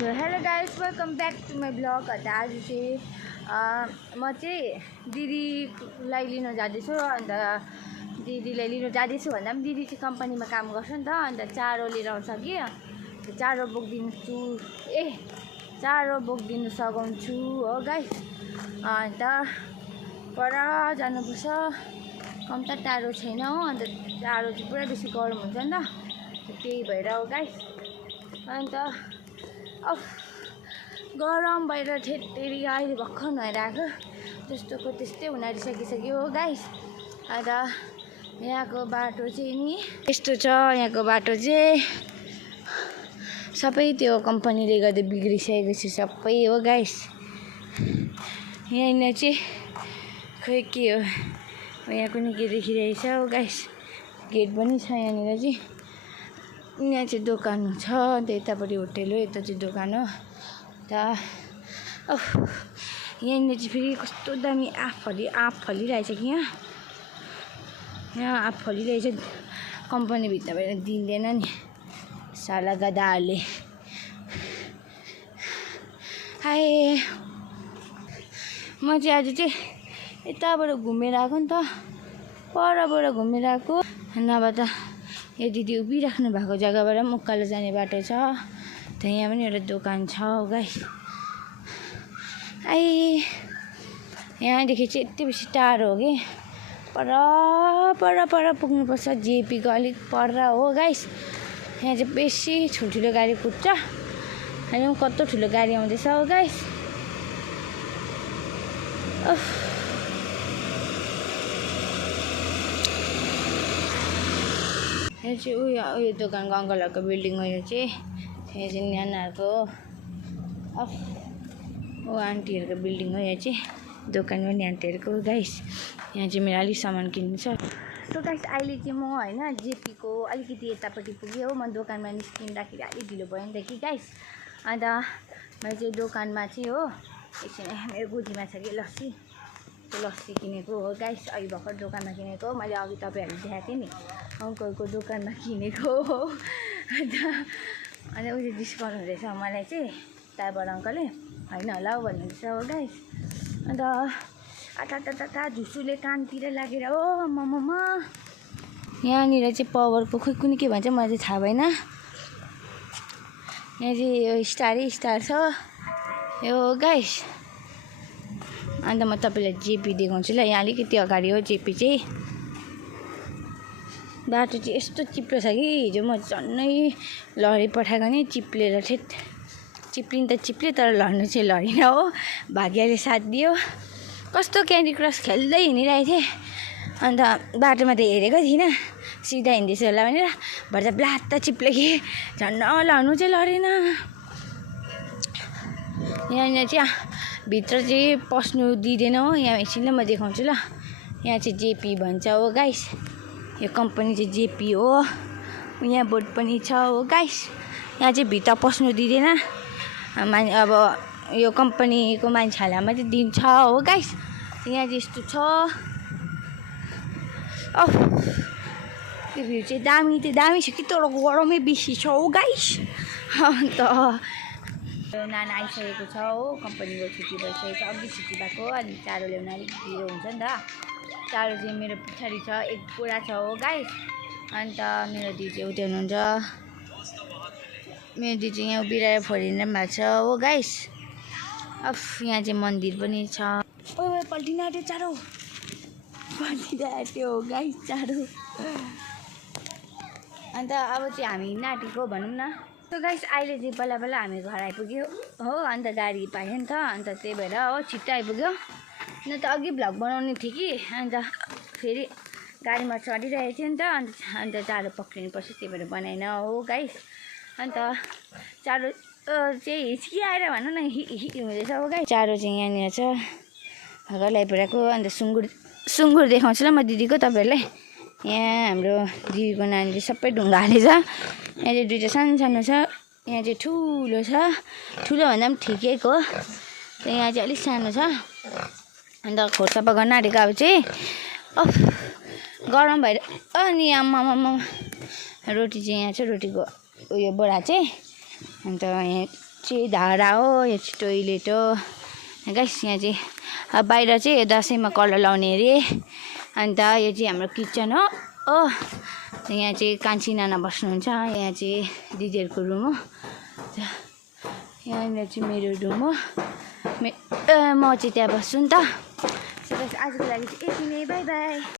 Hello guys, welcome back to my blog. आज चाहिँ म चाहिँ दिदीलाई लिन जाँदैछु। अन्त दिदीलाई लिन जाँदैछु भन्दा पनि दिदी चाहिँ कम्पनीमा काम गर्छ नि त। अन्त चारो लिएर आउँछ कि चारो बोकिदिन्छु। चारो बोकिदिनु सघाउँछु हो गाइस। अन्त पर जानुपर्छ, कम त टाढो छैन हो। अन्त टाढो चाहिँ पुरा बेसी गरम हुन्छ नि त, त्यही भएर हो गाइस। अन्त गरम भएर ठेट्टेरी अहिले भर्खर नुहाएर आएको, जस्तोको त्यस्तै हुन आँटिसकिसक्यो हो गाइस। अन्त यहाँको बाटो चाहिँ नि यस्तो छ। यहाँको बाटो चाहिँ सबै त्यो कम्पनीले गर्दा बिग्रिसकेको छ सबै हो गाइस। यहाँनिर चाहिँ खोइ के हो, यहाँ कुनै के देखिरहेछ हो गाइस। गेट पनि छ यहाँनिर चाहिँ। यहाँ चाहिँ दोकान छ, अन्त यतापट्टि होटेल हो, यता चाहिँ दोकान हो। त यहाँनिर चाहिँ फेरि कस्तो दामी आँप फलिरहेछ कि यहाँ आँप फलिरहेछ। कम्पनीभित्र भएर दिँदैन नि साला गदाहरूले। हाय, म चाहिँ आज चाहिँ यताबाट घुमेर आएको नि त, परबाट घुमेर आएको। नभए त यो दिदी उभिराख्नु भएको जग्गाबाट पनि उकालो जाने बाटो छ। त यहाँ पनि एउटा दोकान छ हो गाइस। यहाँदेखि चाहिँ यति बेसी टाढो हो कि पर पुग्नुपर्छ। जेपीको अलिक पर हो गाइस। यहाँ चाहिँ बेसी ठुल्ठुलो गाडी कुद्छ। अनि कत्रो ठुलो गाडी आउँदैछ हो गाइस। यो चाहिँ उयो दोकानको अङ्कलहरूको बिल्डिङ हो। यो चाहिँ नानाहरूको आन्टीहरूको बिल्डिङ हो। यो चाहिँ दोकान पनि आन्टीहरूको गाइस। यहाँ चाहिँ मेरो अलिक सामान किन्नु छ। सो गाइस, अहिले चाहिँ म होइन जेपीको अलिकति यतापट्टि पुगेँ हो। म दोकानमा निस्किँदाखेरि अलिक ढिलो भयो नि त कि गाइस। अन्त मैले चाहिँ दोकानमा चाहिँ हो एकछिन मेरो गोजीमा छ कि लस्सी, त्यो लस्सी किनेको हो गाइस। अहिले भर्खर दोकानमा किनेको हो। मैले अघि तपाईँहरूले देखाएको थिएँ नि, अङ्कलको दोकानमा किनेको हो। अन्त उयो डिस्काउन्ट हुँदैछ मलाई चाहिँ त्यहाँबाट अङ्कलले, होइन होला हौ भन्नुहुँदैछ हो गाइस। अन्त आटा झुसुले कानतिर लागेर हो मम्मा। यहाँनिर चाहिँ पावरको खोइ कुनै के भन्छ मलाई चाहिँ थाहा भएन। यहाँ चाहिँ यो स्टार छ यो गाइस। अन्त म तपाईँलाई जेपी देखाउँछु ल। यहाँ अलिकति अगाडि हो जेपी चाहिँ। बाटो चाहिँ यस्तो चिप्लो छ कि हिजो म झन्नै लहरी पठाएको नि चिप्लेर चिप्लिन त चिप्ले, तर लड्नु चाहिँ लडिनँ हो। भाग्यले साथ दियो। कस्तो क्यान्डी क्रस खेल्दै हिँडिरहेको थिएँ। अन्त बाटोमा त हेरेको थिइनँ, सिधा हिँड्दैछु होला भनेर भर्दा ब्लात्त चिप्ले कि झन् लड्नु चाहिँ लडेन। यहाँनिर चाहिँ भित्र चाहिँ पस्नु दिँदैन हो। यहाँ एकछिनलाई म देखाउँछु ल। यहाँ चाहिँ जेपी भन्छ हो गाइस। यो कम्पनी चाहिँ जेपी हो। यहाँ बोर्ड पनि छ हो गाइस। यहाँ चाहिँ भित्र पस्नु दिँदैन। अब यो कम्पनीको मान्छेहरूलाई मात्रै दिन्छ हो गाइस। यहाँ चाहिँ यस्तो छ। त्यो भ्यू चाहिँ दामी छ कि, तर गरमै बेसी छ हो गाइस। अन्त नाना आइसकेको छ हो। कम्पनीको छुट्टी भइसकेको छ, अघि छुट्टी भएको। अनि चारो ल्याउन अलिक ढिलो हुन्छ नि त। चारो चाहिँ मेरो पछाडि छ, एक बोरा छ हो गाइस। अन्त मेरो दिदी चाहिँ उता हुनुहुन्छ। मेरो दिदी चाहिँ यहाँ उभिरहेर फोरिनु भएको छ हो गाइस। यहाँ चाहिँ मन्दिर पनि छ। पल्टिन आँट्यो चारो, पल्टिरहेको हो गाइस चारो। अन्त अब चाहिँ हामी नाटेको भनौँ न। सो गाइस, अहिले चाहिँ बल्ल हामी घर आइपुग्यो हो। अन्त गाडी पायो नि त, अन्त त्यही भएर हो छिट्टो आइपुग्यो। न त अघि भ्लग बनाउने थियो कि, अन्त फेरि गाडीमा चढिरहेको थियो नि त। अन्त चारो पक्रिनुपर्छ, त्यही भएर बनाएन हो गाइस। अन्त चारो चाहिँ हिचकिआएर भनौँ न हुँदैछ हो गाइस। चारो चाहिँ यहाँनिर छ, घर ल्याइपुऱ्याएको। अन्त सुँगुर देखाउँछु ल म दिदीको तपाईँहरूलाई। यहाँ हाम्रो दिदीको नानीले सबै ढुङ्गा हालेछ। यहाँ चाहिँ दुईवटा सानो छ, यहाँ चाहिँ ठुलो छ। ठुलो भन्दा पनि ठिकैको। त यहाँ चाहिँ अलिक सानो छ। अन्त खोर्सापा गर्न आँटेको अब चाहिँ गरम भएर। अनि आम्मा रोटी चाहिँ यहाँ छ, रोटीको उयो बोरा चाहिँ। अन्त यहाँ चाहिँ धारा हो, यो चाहिँ टोइलेट हो गाइस। यहाँ चाहिँ बाहिर चाहिँ दसैँमा कलर लाउने अरे। अन्त यो चाहिँ हाम्रो किचन हो। यहाँ चाहिँ कान्छी नाना बस्नुहुन्छ। यहाँ चाहिँ दिदीहरूको रुम हो। यहाँनिर चाहिँ मेरो रुम हो। म चाहिँ त्यहाँ बस्छु नि त। सो गाइस आजको लागि चाहिँ यति नै, बाई बाई।